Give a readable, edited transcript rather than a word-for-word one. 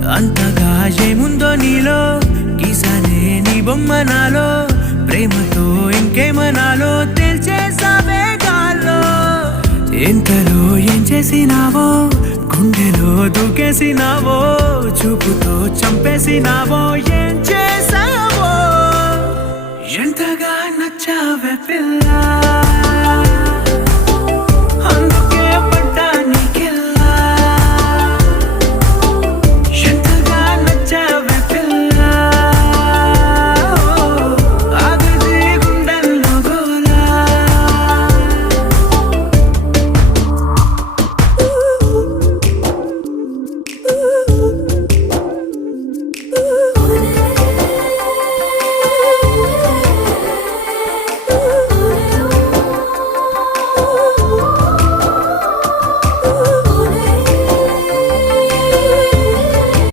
అంతగా ఏముందో నీలో గీసానే నీ బొమ్మ నాలో ప్రేమతో ఇంకేమనాలో తెలిచేసావే గాల్లో ఎంతలో ఏం చేసినావో గుండెలో దూకేసినావో చూపుతో చంపేసినావో ఏం చేసావో ఎంతగా నచ్చావే పిల్ల